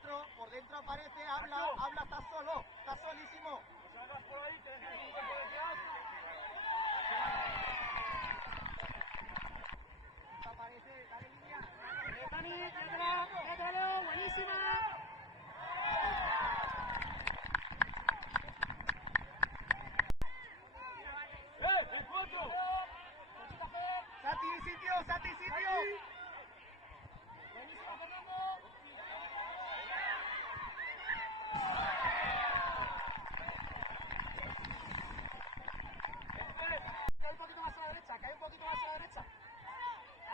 por dentro aparece, habla, estás solo, estás solísimo. No salgas por ahí, que necesito que decías. Aparece, dale línea. Dani, entra Leo, buenísima. ¡El 4! Sati, sitio. Buenísimo, Fernando. Cae un poquito más a la derecha,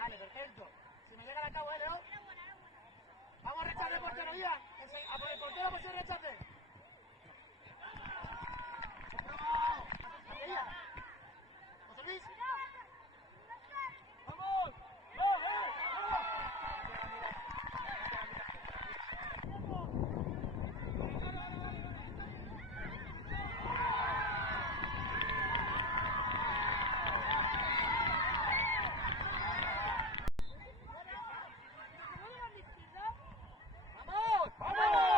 Vale, perfecto. Si me llega la cabo, Leo. Vamos a rechace portería. A por el portero, pues sí, rechace. José Luis. ¡Vamos! ¡Vamos!